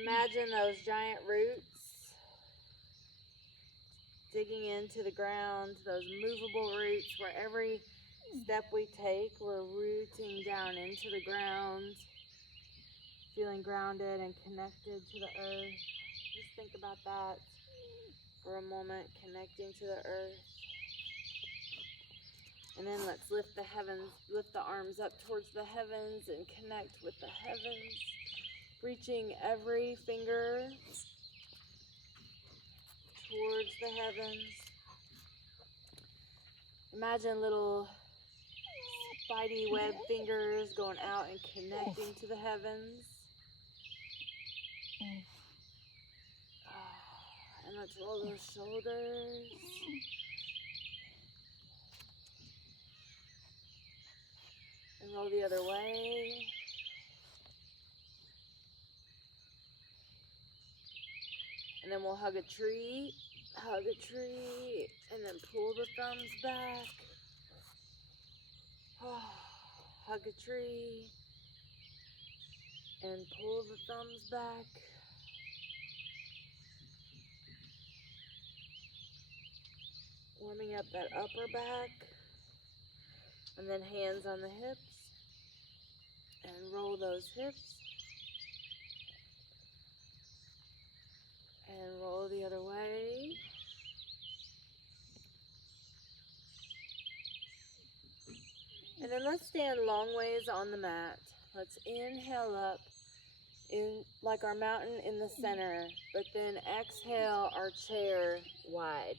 Imagine those giant roots digging into the ground, those movable roots where every step we take, we're rooting down into the ground, feeling grounded and connected to the earth. Just think about that for a moment, connecting to the earth. And then let's lift the heavens, lift the arms up towards the heavens and connect with the heavens, reaching every finger towards the heavens. Imagine little spidey web fingers going out and connecting to the heavens. And let's roll those shoulders. And roll the other way. And then we'll hug a tree, and then pull the thumbs back. Hug a tree, and pull the thumbs back. Warming up that upper back. And then hands on the hips. And roll those hips. And roll the other way. And then let's stand long ways on the mat. Let's inhale up in like our mountain in the center, but then exhale our chair wide.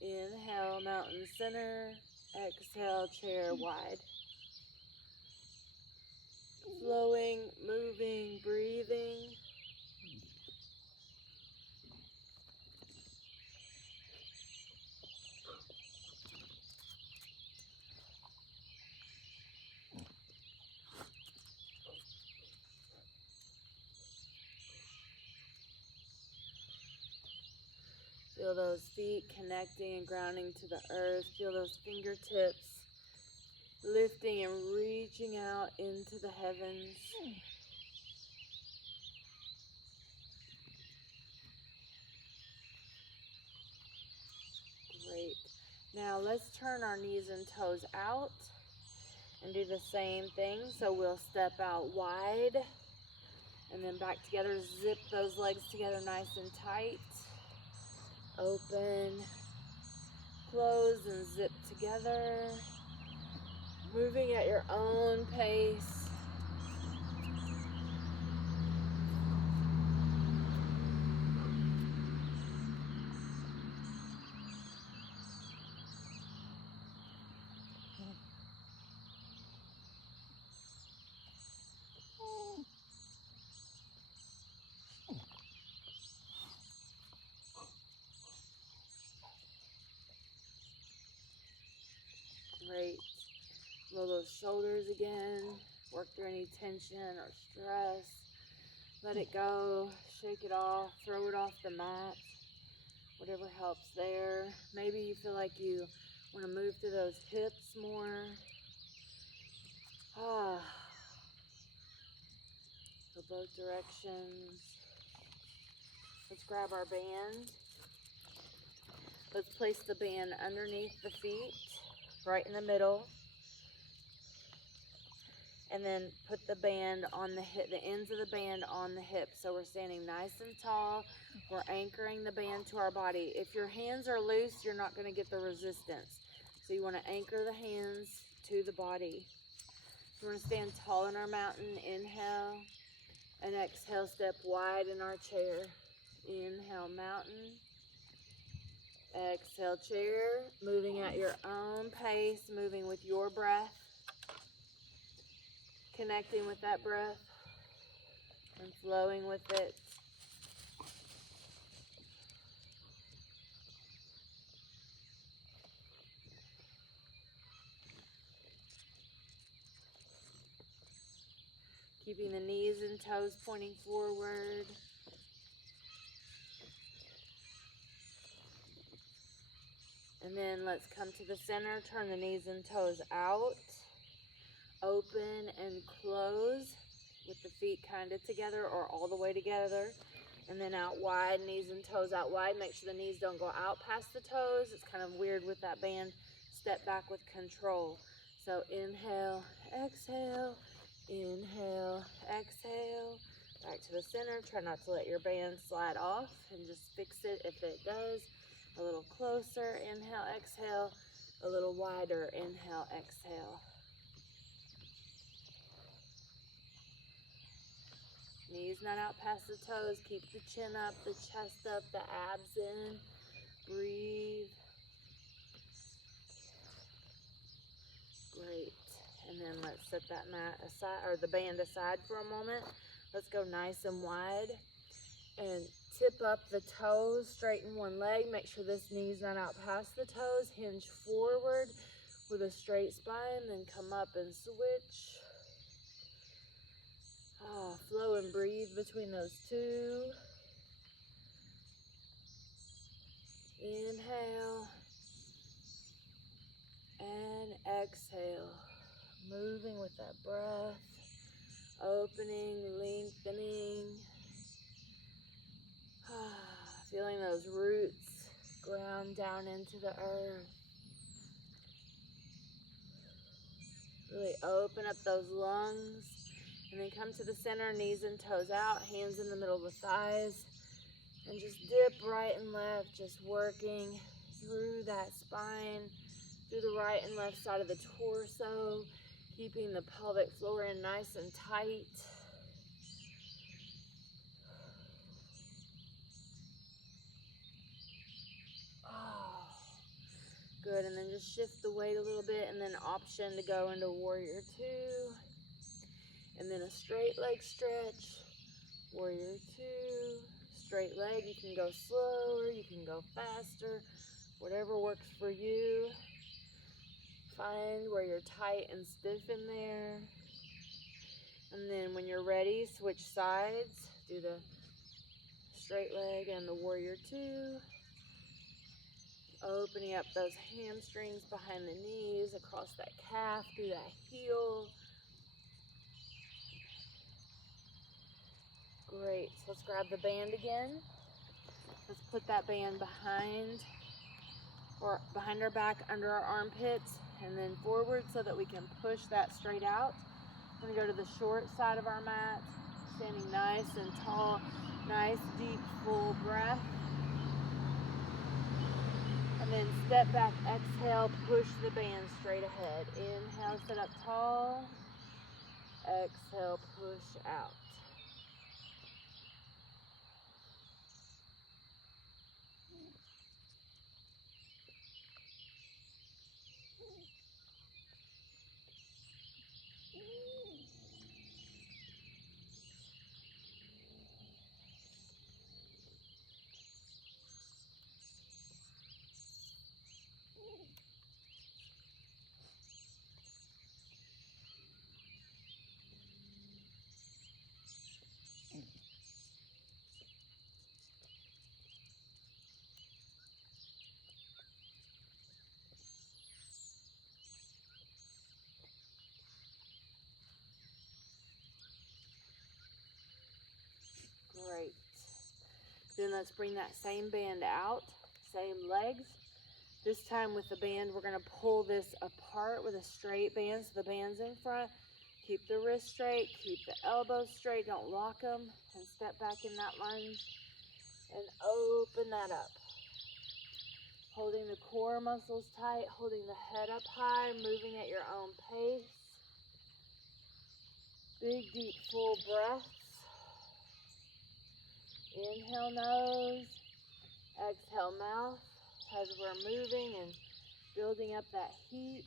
Inhale, mountain center. Exhale, chair wide. Flowing, moving, breathing. Feel those feet connecting and grounding to the earth. Feel those fingertips lifting and reaching out into the heavens. Great. Now let's turn our knees and toes out and do the same thing. So we'll step out wide and then back together. Zip those legs together nice and tight. Open, close, and zip together. Moving at your own pace. Great. Roll those shoulders again. Work through any tension or stress. Let it go. Shake it off. Throw it off the mat. Whatever helps there. Maybe you feel like you want to move through those hips more. Go both directions. Let's grab our band. Let's place the band underneath the feet, right in the middle. And then put the band on the hip, the ends of the band on the hips. So we're standing nice and tall. We're anchoring the band to our body. If your hands are loose, you're not going to get the resistance. So you want to anchor the hands to the body. So we're going to stand tall in our mountain. Inhale. And exhale, step wide in our chair. Inhale, mountain. Exhale, chair. Moving at your own pace, moving with your breath. Connecting with that breath and flowing with it. Keeping the knees and toes pointing forward. And then let's come to the center, turn the knees and toes out. Open and close. with the feet kind of together or all the way together. And then out wide, knees and toes out wide. Make sure the knees don't go out past the toes. It's kind of weird with that band. Step back with control. So inhale, exhale, inhale, exhale. Back to the center. Try not to let your band slide off and just fix it if it does. A little closer. Inhale, exhale. A little wider. Inhale, exhale. Knees not out past the toes. Keep the chin up, the chest up, the abs in. Breathe. Great. And then let's set that mat aside, or the band aside for a moment. Let's go nice and wide. And tip up the toes, straighten one leg. Make sure this knee's not out past the toes. Hinge forward with a straight spine. Then come up and switch. Flow and breathe between those two. Inhale and exhale. Moving with that breath. Opening, lengthening. Feeling those roots ground down into the earth. Really open up those lungs. And then come to the center, knees and toes out, hands in the middle of the thighs. And just dip right and left, just working through that spine, through the right and left side of the torso, keeping the pelvic floor in nice and tight. Good, and then just shift the weight a little bit, and then option to go into warrior two. And then a straight leg stretch, warrior two, straight leg. You can go slower, you can go faster, whatever works for you. Find where you're tight and stiff in there. And then when you're ready, switch sides. Do the straight leg and the warrior two. Opening up those hamstrings behind the knees, across that calf, through that heel. Great. So let's grab the band again. Let's put that band behind our back, under our armpits, and then forward so that we can push that straight out. We're going to go to the short side of our mat, standing nice and tall, nice, deep, full breath. And then step back, exhale, push the band straight ahead. Inhale, sit up tall. Exhale, push out. Great. Then let's bring that same band out, same legs. This time with the band, we're going to pull this apart with a straight band, so the band's in front. Keep the wrist straight, keep the elbows straight, don't lock them, and step back in that lunge and open that up. Holding the core muscles tight, holding the head up high, moving at your own pace. Big, deep, full breaths. Inhale nose, exhale mouth as we're moving and building up that heat.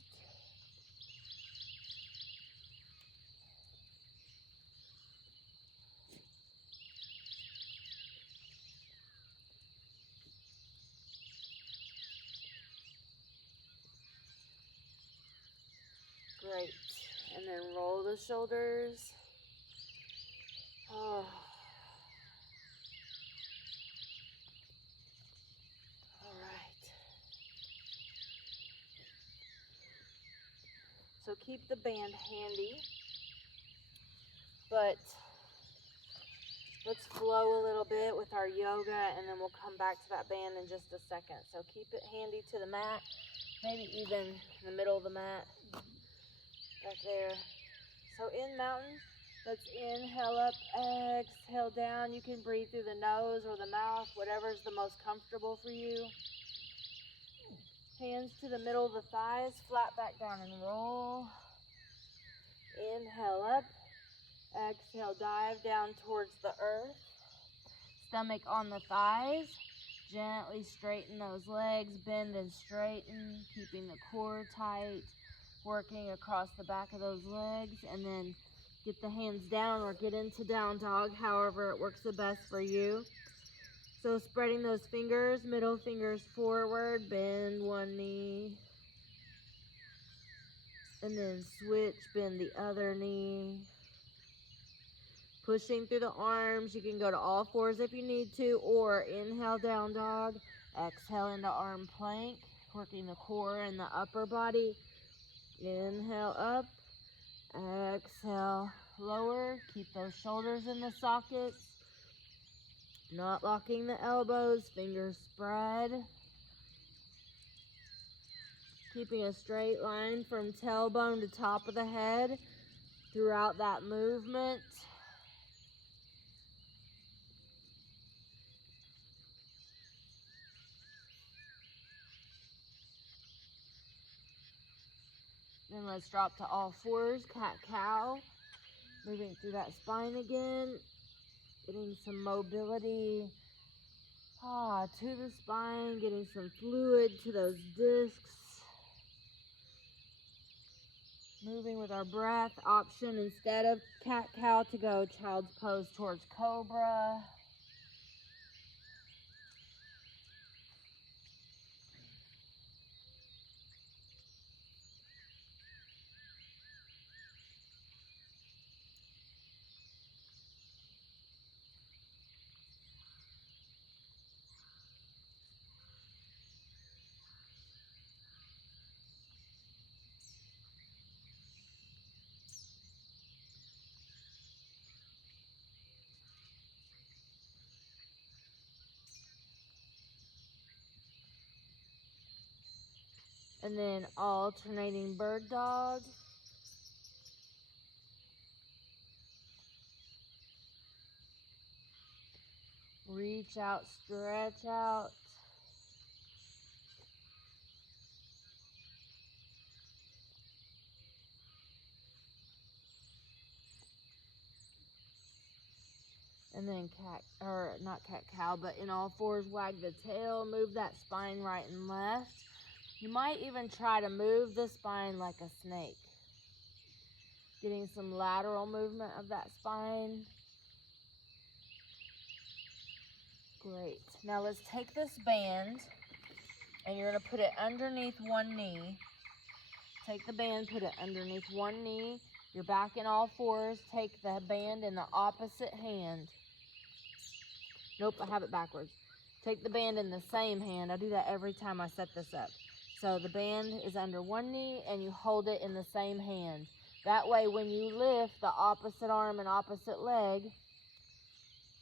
Great. And then roll the shoulders. Oh. All right. So keep the band handy. But let's flow a little bit with our yoga, and then we'll come back to that band in just a second. So keep it handy to the mat, maybe even in the middle of the mat, back there. So in mountain, let's inhale up, exhale down. You can breathe through the nose or the mouth, whatever's the most comfortable for you. Hands to the middle of the thighs, flat back down and roll. Inhale up, exhale, dive down towards the earth. Stomach on the thighs. Gently straighten those legs, bend and straighten, keeping the core tight, working across the back of those legs, and then get the hands down or get into down dog, however it works the best for you. So spreading those fingers, middle fingers forward, bend one knee, and then switch, bend the other knee. Pushing through the arms, you can go to all fours if you need to, or inhale down dog, exhale into arm plank, working the core and the upper body. Inhale up, exhale lower, keep those shoulders in the sockets, not locking the elbows, fingers spread. Keeping a straight line from tailbone to top of the head throughout that movement. Then let's drop to all fours, cat-cow. Moving through that spine again. Getting some mobility to the spine. Getting some fluid to those discs. Moving with our breath. Option instead of cat-cow to go child's pose towards cobra. And then alternating bird dog. Reach out, stretch out. And then not cat-cow, but in all fours, wag the tail, move that spine right and left. You might even try to move the spine like a snake. Getting some lateral movement of that spine. Great. Now let's take this band, and you're going to put it underneath one knee. Take the band, put it underneath one knee. You're back in all fours. Take the band in the opposite hand. Nope, I have it backwards. Take the band in the same hand. I do that every time I set this up. So the band is under one knee and you hold it in the same hand. That way when you lift the opposite arm and opposite leg,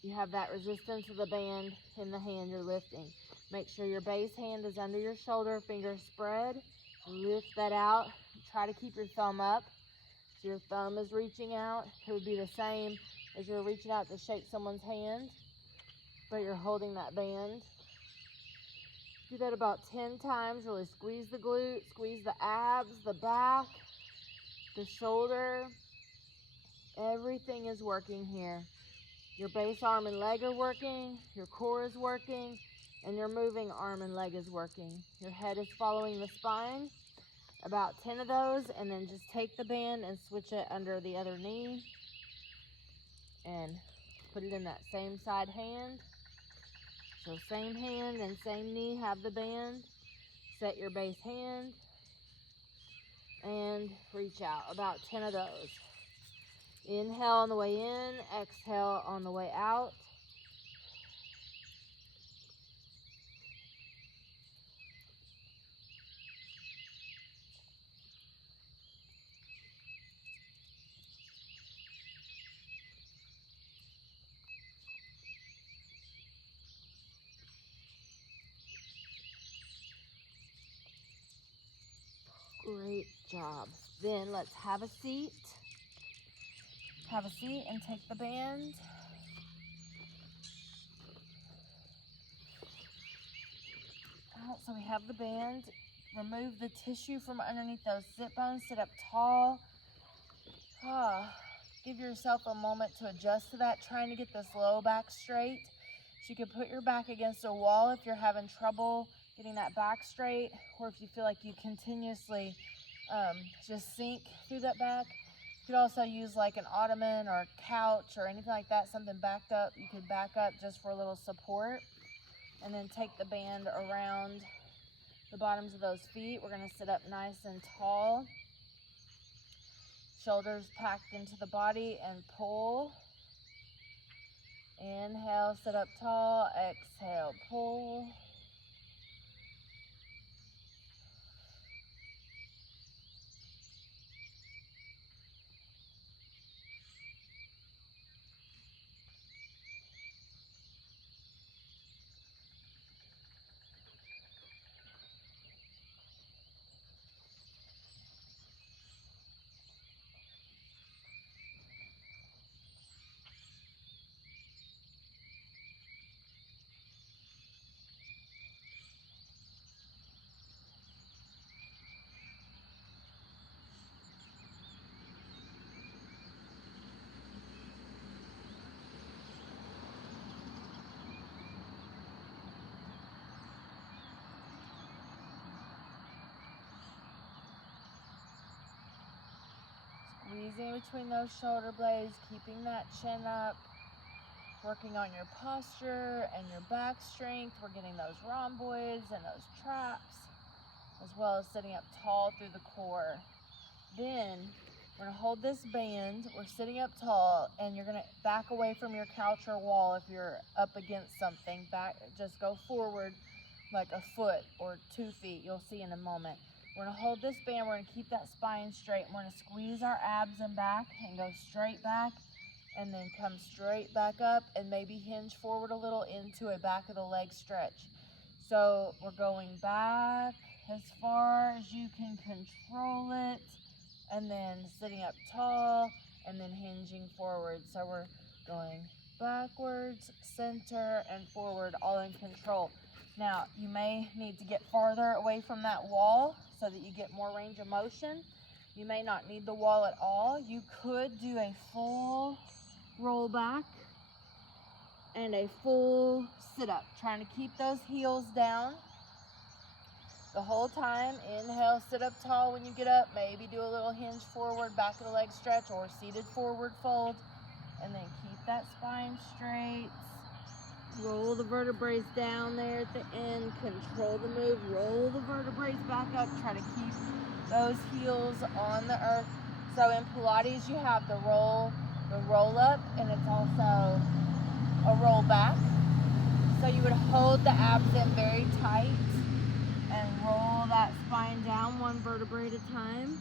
you have that resistance of the band in the hand you're lifting. Make sure your base hand is under your shoulder, fingers spread. Lift that out. Try to keep your thumb up. So your thumb is reaching out. It would be the same as you're reaching out to shake someone's hand, but you're holding that band. Do that about 10 times. Really squeeze the glute, squeeze the abs, the back, the shoulder. Everything is working here. Your base arm and leg are working, your core is working, and your moving arm and leg is working. Your head is following the spine. About 10 of those, and then just take the band and switch it under the other knee and put it in that same side hand. So same hand and same knee, have the band. Set your base hand and reach out. About 10 of those. Inhale on the way in, exhale on the way out. job. Then let's have a seat. Have a seat and take the band. Out. So we have the band. Remove the tissue from underneath those sit bones. Sit up tall. Give yourself a moment to adjust to that, trying to get this low back straight. So you can put your back against a wall if you're having trouble getting that back straight, or if you feel like you continuously just sink through that back. You could also use like an ottoman or a couch or anything like that, something backed up. You could back up just for a little support, and then take the band around the bottoms of those feet. We're going to sit up nice and tall. Shoulders packed into the body and pull. Inhale, sit up tall. Exhale, pull. Squeezing between those shoulder blades, keeping that chin up, working on your posture and your back strength. We're getting those rhomboids and those traps, as well as sitting up tall through the core. Then we're going to hold this band. We're sitting up tall, and you're going to back away from your couch or wall if you're up against something. Back, just go forward like a foot or 2 feet. You'll see in a moment. We're going to hold this band. We're going to keep that spine straight. We're going to squeeze our abs and back and go straight back, and then come straight back up and maybe hinge forward a little into a back of the leg stretch. So we're going back as far as you can control it, and then sitting up tall and then hinging forward. So we're going backwards, center, and forward, all in control. Now, you may need to get farther away from that wall so that you get more range of motion. You may not need the wall at all. You could do a full roll back and a full sit up, trying to keep those heels down the whole time. Inhale, sit up tall when you get up. Maybe do a little hinge forward, back of the leg stretch, or seated forward fold. And then keep that spine straight. Roll the vertebrae down there at the end. Control the move. Roll the vertebrae back up. Try to keep those heels on the earth. So in Pilates, you have the roll up, and it's also a roll back. So you would hold the abs in very tight and roll that spine down one vertebrae at a time.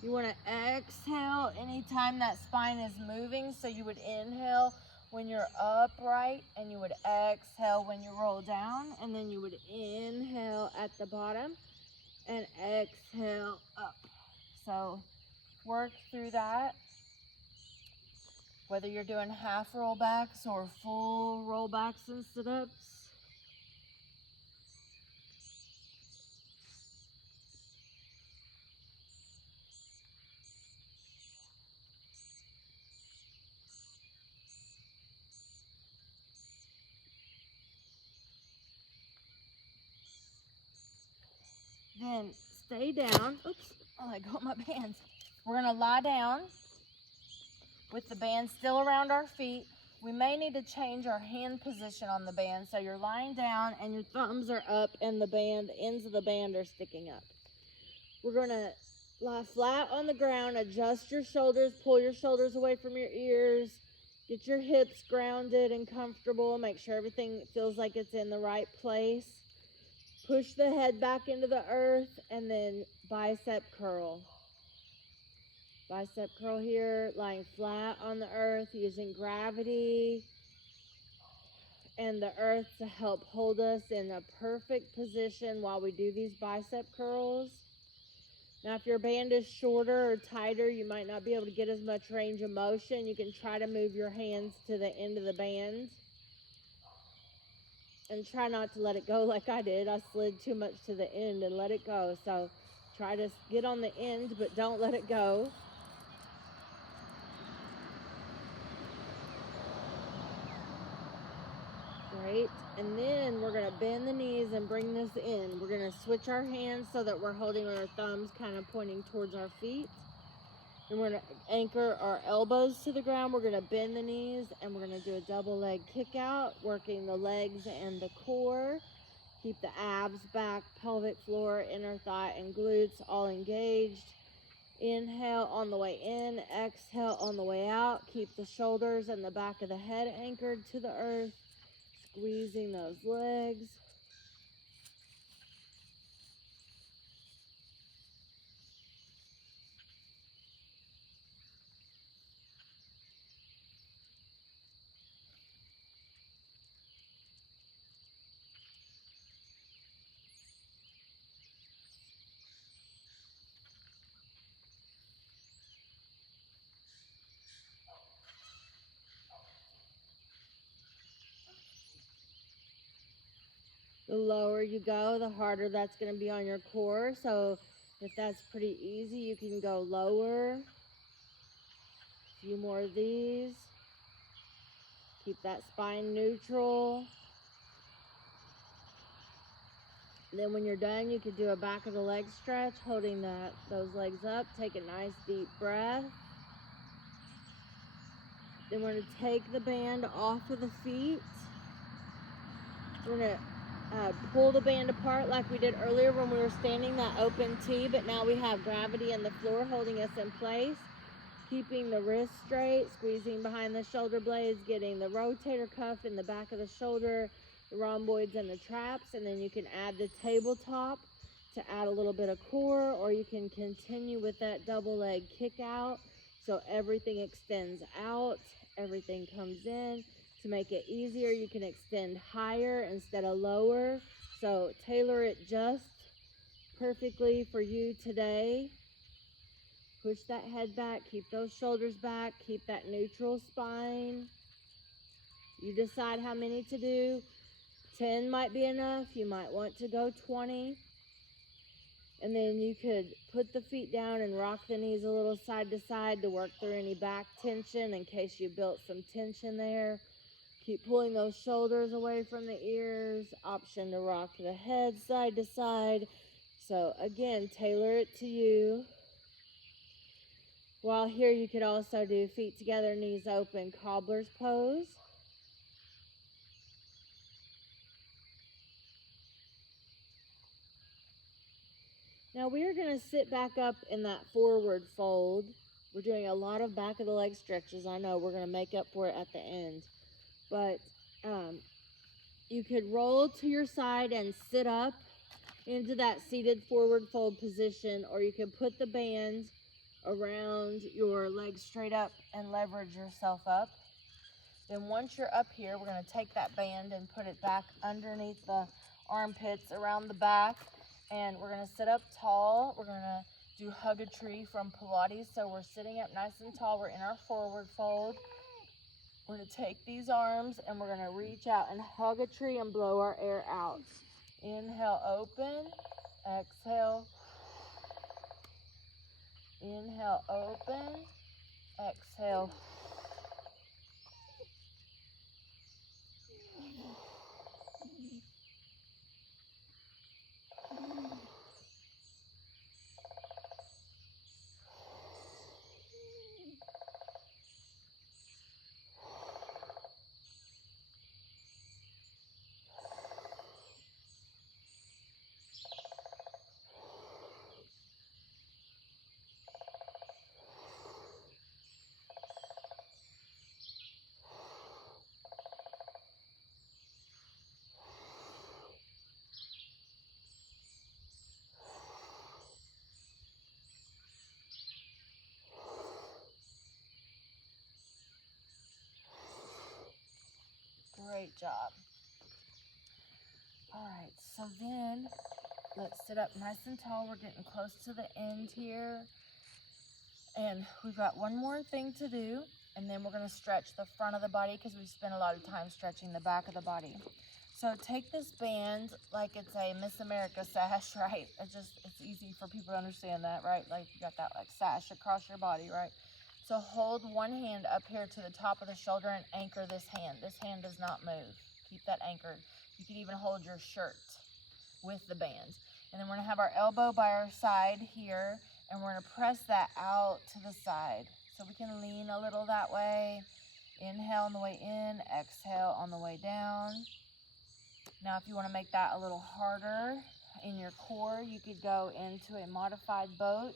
You want to exhale anytime that spine is moving. So you would inhale when you're upright, and you would exhale when you roll down, and then you would inhale at the bottom and exhale up. So work through that. Whether you're doing half rollbacks or full rollbacks and sit-ups. Then stay down. Oops, I let go of my bands. We're gonna lie down with the band still around our feet. We may need to change our hand position on the band. So you're lying down and your thumbs are up and the ends of the band are sticking up. We're gonna lie flat on the ground, adjust your shoulders, pull your shoulders away from your ears, get your hips grounded and comfortable, make sure everything feels like it's in the right place. Push the head back into the earth, and then bicep curl. Bicep curl here, lying flat on the earth, using gravity. and the earth to help hold us in a perfect position while we do these bicep curls. Now, if your band is shorter or tighter, you might not be able to get as much range of motion. You can try to move your hands to the end of the band and try not to let it go like I did. I slid too much to the end and let it go. So try to get on the end, but don't let it go. Great. And then we're going to bend the knees and bring this in. We're going to switch our hands so that we're holding our thumbs kind of pointing towards our feet. And we're going to anchor our elbows to the ground. We're going to bend the knees and we're going to do a double leg kick out, working the legs and the core. Keep the abs, back, pelvic floor, inner thigh, and glutes all engaged. Inhale on the way in, exhale on the way out. Keep the shoulders and the back of the head anchored to the earth. Squeezing those legs. The lower you go, the harder that's going to be on your core. So if that's pretty easy, you can go lower. A few more of these. Keep that spine neutral. Then when you're done, you can do a back of the leg stretch, holding those legs up. Take a nice deep breath. Then we're going to take the band off of the feet. We're going to pull the band apart like we did earlier when we were standing that open T, but now we have gravity in the floor holding us in place. Keeping the wrist straight, squeezing behind the shoulder blades, getting the rotator cuff in the back of the shoulder, the rhomboids and the traps, and then you can add the tabletop to add a little bit of core, or you can continue with that double leg kick out so everything extends out, everything comes in. To make it easier, you can extend higher instead of lower, so tailor it just perfectly for you today. Push that head back, keep those shoulders back, keep that neutral spine. You decide how many to do. 10 might be enough. You might want to go 20. And then you could put the feet down and rock the knees a little side to side to work through any back tension in case you built some tension there. Keep pulling those shoulders away from the ears. Option to rock the head side to side. So again, tailor it to you. While here, you could also do feet together, knees open, cobbler's pose. Now we are going to sit back up in that forward fold. We're doing a lot of back of the leg stretches. I know we're going to make up for it at the end. But you could roll to your side and sit up into that seated forward fold position, or you could put the band around your legs straight up and leverage yourself up. Then once you're up here, we're going to take that band and put it back underneath the armpits around the back. And we're going to sit up tall. We're going to do hug a tree from Pilates. So we're sitting up nice and tall. We're in our forward fold. We're going to take these arms and we're going to reach out and hug a tree and blow our air out. Inhale, open. Exhale. Inhale, open. Exhale. Great job. so then let's sit up nice and tall. We're getting close to the end here. And we've got one more thing to do, and then we're gonna stretch the front of the body because we spent a lot of time stretching the back of the body. So take this band like it's a Miss America sash, right? It's easy for people to understand that, right? Like you got that like sash across your body, right? So hold one hand up here to the top of the shoulder and anchor this hand. This hand does not move. Keep that anchored. You can even hold your shirt with the band. And then we're gonna have our elbow by our side here, and we're gonna press that out to the side. So we can lean a little that way. Inhale on the way in, exhale on the way down. Now, if you wanna make that a little harder in your core, you could go into a modified boat.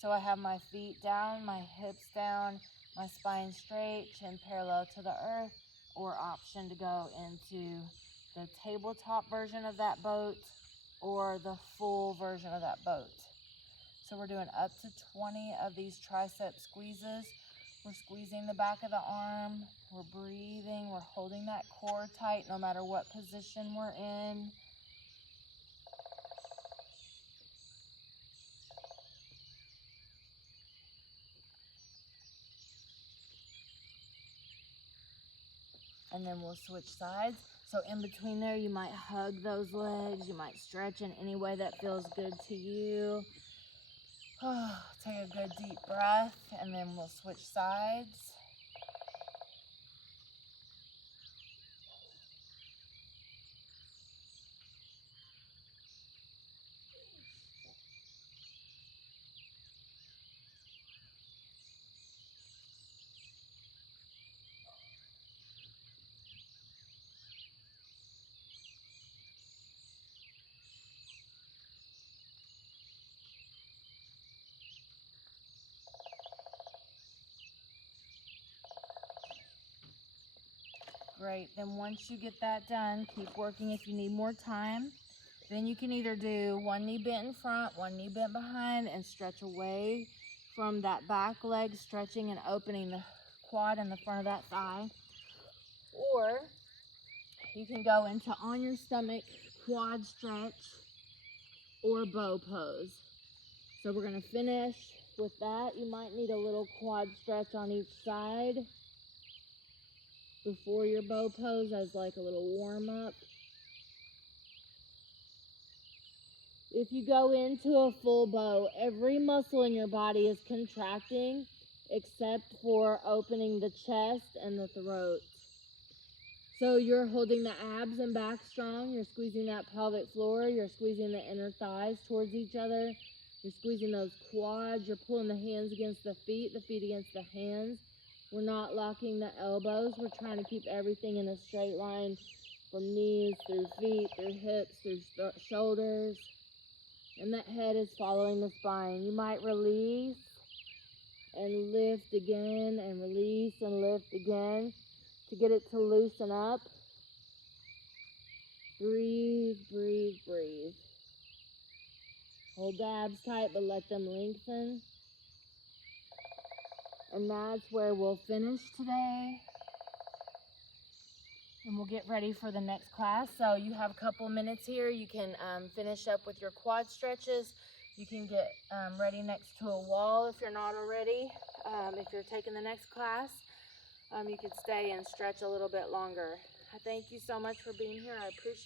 So I have my feet down, my hips down, my spine straight, chin parallel to the earth, or option to go into the tabletop version of that boat or the full version of that boat. So we're doing up to 20 of these tricep squeezes. We're squeezing the back of the arm, we're breathing, we're holding that core tight no matter what position we're in. And then we'll switch sides. So in between there, you might hug those legs, you might stretch in any way that feels good to you. Take a good deep breath, and then we'll switch sides. Great, then once you get that done, keep working if you need more time. Then you can either do one knee bent in front, one knee bent behind, and stretch away from that back leg, stretching and opening the quad in the front of that thigh. Or you can go into on your stomach, quad stretch, or bow pose. So we're gonna finish with that. You might need a little quad stretch on each side before your bow pose as like a little warm up. If you go into a full bow, every muscle in your body is contracting except for opening the chest and the throat. So you're holding the abs and back strong, you're squeezing that pelvic floor, you're squeezing the inner thighs towards each other, you're squeezing those quads, you're pulling the hands against the feet against the hands. We're not locking the elbows, we're trying to keep everything in a straight line from knees through feet, through hips, through shoulders. And that head is following the spine. You might release and lift again, and release and lift again to get it to loosen up. Breathe, breathe, breathe. Hold the abs tight, but let them lengthen. And that's where we'll finish today. And we'll get ready for the next class. So you have a couple minutes here. You can finish up with your quad stretches. You can get ready next to a wall if you're not already. If you're taking the next class, you could stay and stretch a little bit longer. Thank you so much for being here. I appreciate it.